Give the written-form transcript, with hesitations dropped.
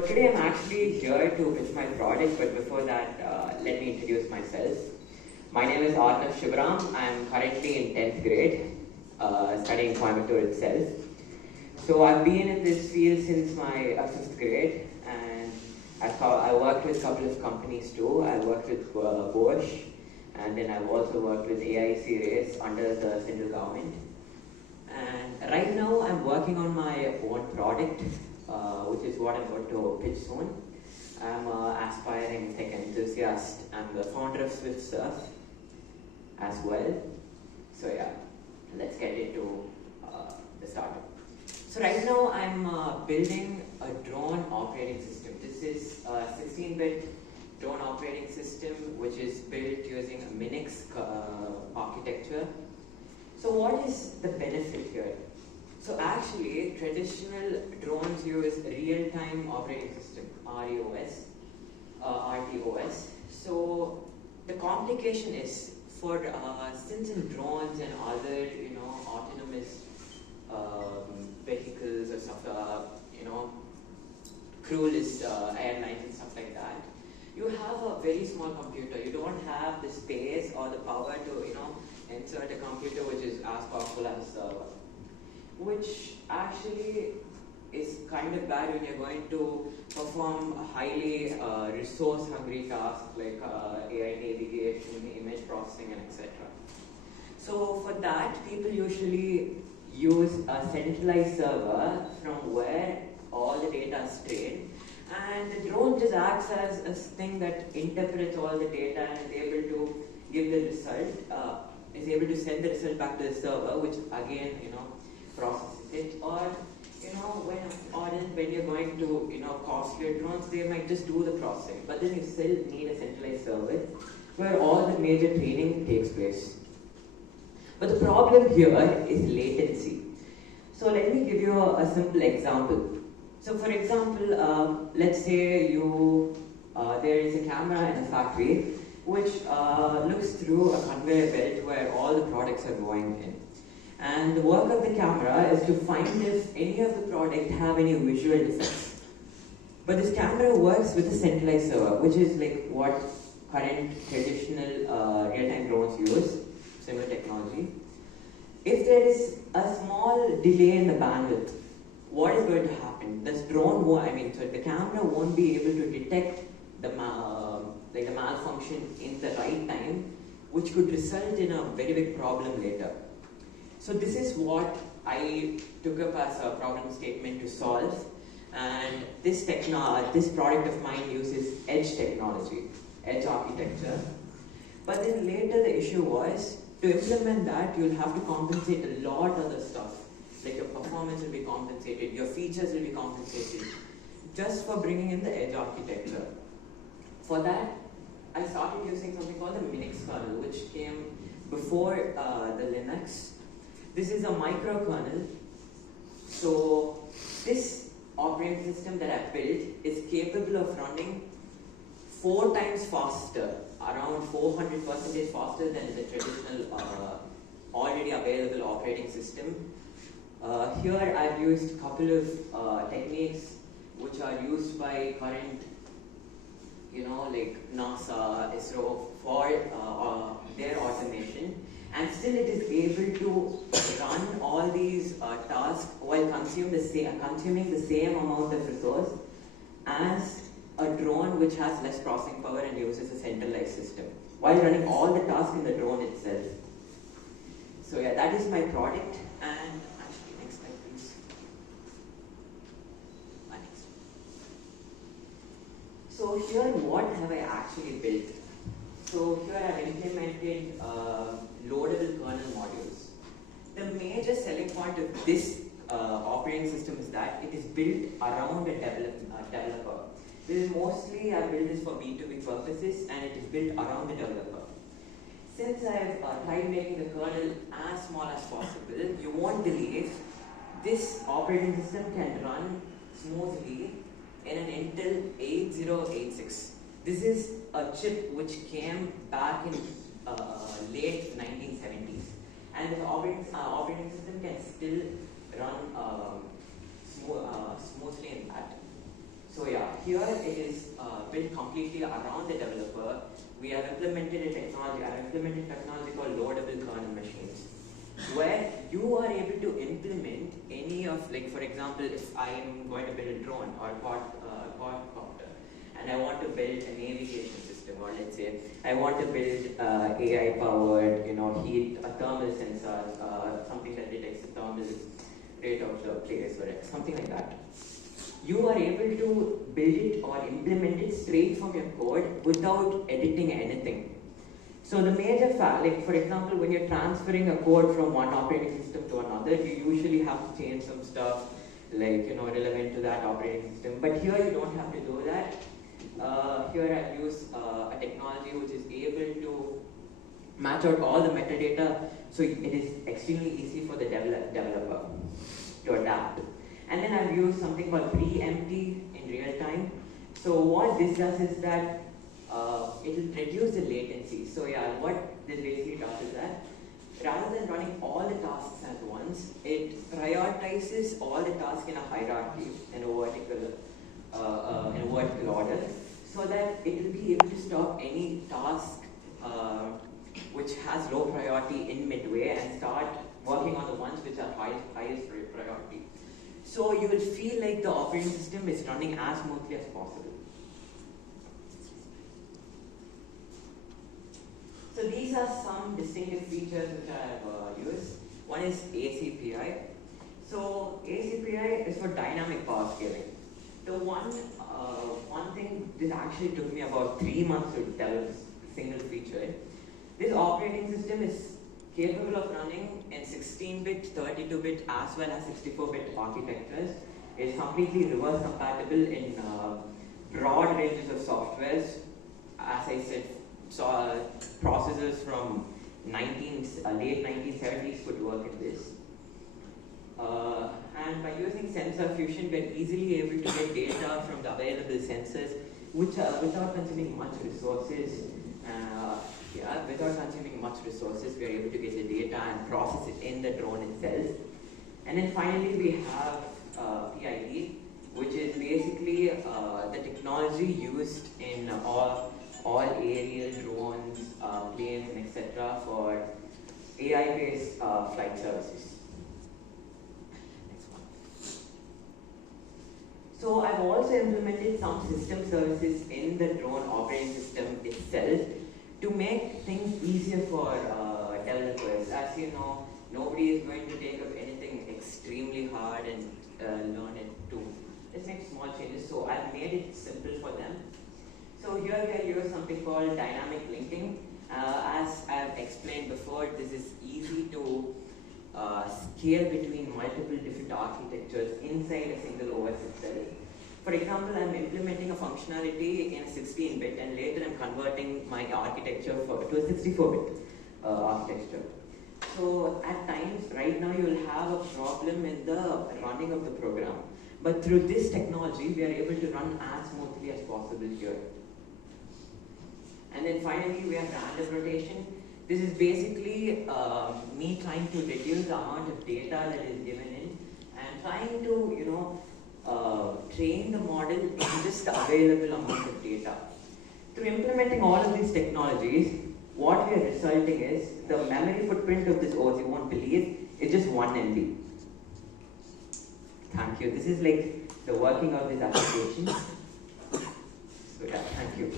So today I'm actually here to pitch my product, but before that, let me introduce myself. My name is Arnav Sivaram. I'm currently in 10th grade, studying Coimbatore itself. So I've been in this field since my 5th grade, and I worked with a couple of companies too. I worked with Bosch, and then I've also worked with AIC Race under the central government. And right now I'm working on my own product, which is what I'm going to pitch soon. I'm an aspiring tech enthusiast. I'm the founder of Swift Surf as well. So yeah, let's get into the startup. So right now I'm building a drone operating system. This is a 16-bit drone operating system which is built using a Minix architecture. So what is the benefit here? So actually, traditional drones use real-time operating system, RTOS. So the complication is for since in drones and other autonomous vehicles or stuff, crewless airlines and stuff like that, you have a very small computer. You don't have the space or the power to insert a computer which is as powerful as a server, which actually is kind of bad when you're going to perform highly resource-hungry tasks like AI navigation, image processing, and etc. So for that, people usually use a centralized server from where all the data is trained, and the drone just acts as a thing that interprets all the data and is able to give the result, is able to send the result back to the server, which again, processes it. Or, when you're going to, costlier drones, they might just do the processing, but then you still need a centralized server where all the major training takes place. But the problem here is latency. So let me give you a simple example. So for example, let's say there is a camera in a factory which looks through a conveyor belt where all the products are going in. And the work of the camera is to find if any of the product have any visual defects. But this camera works with a centralized server, which is like what current traditional real-time drones use, similar technology. If there is a small delay in the bandwidth, what is going to happen? This drone the camera won't be able to detect the malfunction in the right time, which could result in a very big problem later. So this is what I took up as a problem statement to solve, and this product of mine uses edge technology, edge architecture. But then later the issue was, to implement that, you'll have to compensate a lot of the stuff. Like your performance will be compensated, your features will be compensated, just for bringing in the edge architecture. For that, I started using something called the Minix kernel, which came before the Linux. This is a microkernel. So this operating system that I built is capable of running 4 times faster, around 400% faster than the traditional already available operating system. Here I've used a couple of techniques which are used by current, like NASA, ISRO for their automation, and still it is able to run all these tasks while consuming the same amount of resource as a drone which has less processing power and uses a centralized system, while running all the tasks in the drone itself. So yeah, that is my product. And actually, next slide please. Next. So here, what have I actually built? So here I've implemented loadable kernel modules. The major selling point of this operating system is that it is built around a developer. This is mostly, I built this for B2B purposes, and it is built around the developer. Since I've tried making the kernel as small as possible, you won't believe this operating system can run smoothly in an Intel 8086. This is a chip which came back in late 1970s, and the operating system can still run smoothly in that. So yeah, here it is built completely around the developer. We have implemented a technology. I have implemented technology called loadable kernel machines, where you are able to implement any of, like for example, if I am going to build a drone or a quadcopter, and I want to build a navigation system, or let's say I want to build AI-powered, heat, a thermal sensor, something that detects the thermal rate of the place, or something like that. You are able to build it or implement it straight from your code without editing anything. So the major fact, like for example, when you're transferring a code from one operating system to another, you usually have to change some stuff, like relevant to that operating system. But here you don't have to do that. Here I've used a technology which is able to match out all the metadata, so it is extremely easy for the developer to adapt. And then I've used something called pre-empty in real time. So what this does is that it will reduce the latency. So yeah, what this basically does is that rather than running all the tasks at once, it prioritizes all the tasks in a hierarchy, in a vertical order, so that it will be able to stop any task which has low priority in midway and start working on the ones which are highest priority. So you will feel like the operating system is running as smoothly as possible. So these are some distinctive features which I have used. One is ACPI. So ACPI is for dynamic power scaling. The one thing, this actually took me about 3 months to develop this single feature. This operating system is capable of running in 16-bit, 32-bit, as well as 64-bit architectures. It is completely reverse compatible in broad ranges of softwares. As I said, processors from late 1970s could work in this. And by using sensor fusion, we are easily able to get data from the available sensors, which without consuming much resources. Without consuming much resources, we are able to get the data and process it in the drone itself. And then finally, we have PID, which is basically the technology used in all aerial drones, planes, and etc. for AI-based flight services. Next one. So I've also implemented some system services in the drone operating system itself to make things easier for developers. As you know, nobody is going to take up anything extremely hard and learn it too. Let's make small changes. So I've made it simple for them. So here we use something called dynamic linking. As I've explained before, this is easy to scale between multiple different architectures inside a single OS itself. For example, I'm implementing a functionality in a 16-bit, and later I'm converting my architecture to a 64-bit architecture. So at times, right now, you will have a problem in the running of the program. But through this technology, we are able to run as smoothly as possible here. And then finally, we have random rotation. This is basically me trying to reduce the amount of data that is given in and trying to, train the model in just the available amount of data. Through implementing all of these technologies, what we are resulting is the memory footprint of this OS, you won't believe, is just 1 MB. Thank you. This is like the working of this application. So yeah, thank you.